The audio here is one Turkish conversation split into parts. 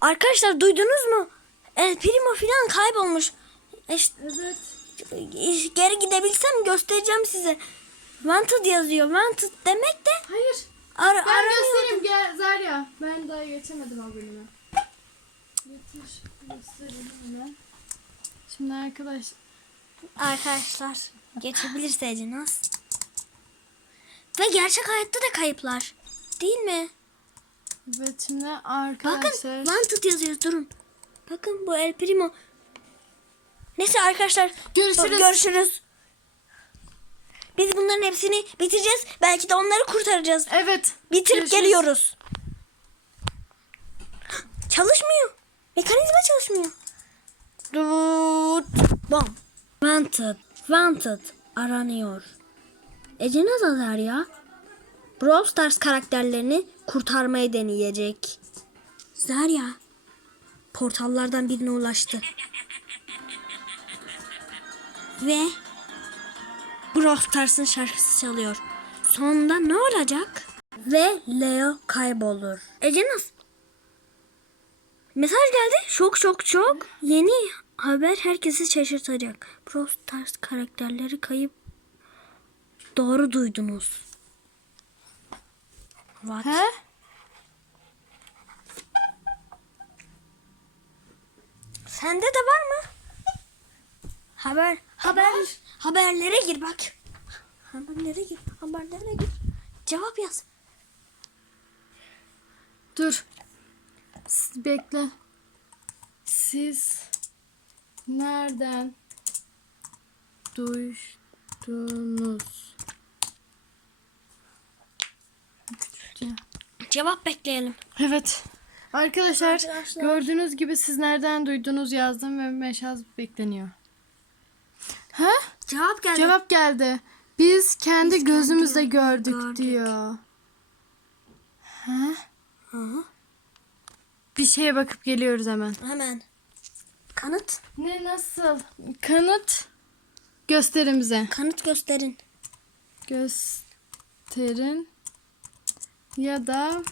Arkadaşlar duydunuz mu? El Primo falan kaybolmuş. İşte, Evet. geri gidebilsem göstereceğim size. Wanted yazıyor. Wanted demek de Hayır. ar Ben aranıyor. göstereyim gel Zarya. Ben daha geçemedim o bölümü. Getir. Göstereyim hemen. Şimdi arkadaş Arkadaşlar geçebilirse Cenaz. Ve gerçek hayatta da kayıplar. Değil mi? Evet şimdi Bakın arkadaşlar. Wanted yazıyor durun. Bakın bu El Primo. Neyse arkadaşlar. Görüşürüz. Görüşürüz. Biz bunların hepsini bitireceğiz. Belki de onları kurtaracağız. Evet. Bitirip görüşürüz. geliyoruz. Çalışmıyor. Mekanizma çalışmıyor. Tut. Bom. Wanted. Wanted. Aranıyor. Ece Nazalar ya. Brawl Stars karakterlerini kurtarmayı deneyecek. Zarya. Portallardan birine ulaştı. Ve Brawl Stars'ın şarkısı çalıyor. Sonunda ne olacak? Ve Leo kaybolur. Ece? Mesaj geldi. Şok şok şok. Yeni haber herkesi şaşırtacak. Brawl Stars karakterleri kayıp. Doğru duydunuz. What? He? Sende de var mı? Haber, haber, haberlere gir bak. Haberlere gir, haberlere gir. Cevap yaz. Dur. Siz bekle. Siz nereden duydunuz? Cevap bekleyelim. Evet. Arkadaşlar, Arkadaşlar. gördüğünüz gibi siz nereden duydunuz yazdım ve meşaz bekleniyor. Ha? Cevap geldi. Cevap geldi. Biz kendi Biz gözümüzle kendi gördük, gördük. diyor. Ha? Hı. Bir şeye bakıp geliyoruz hemen. Hemen. Kanıt. Ne nasıl? Kanıt gösterin bize. Kanıt gösterin. Gösterin ya da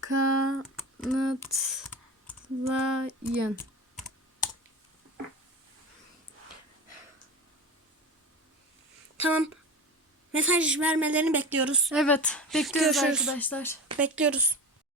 kanıtlayın. Tamam. Mesaj vermelerini bekliyoruz. Evet, bekliyoruz Görüşürüz. arkadaşlar. Bekliyoruz.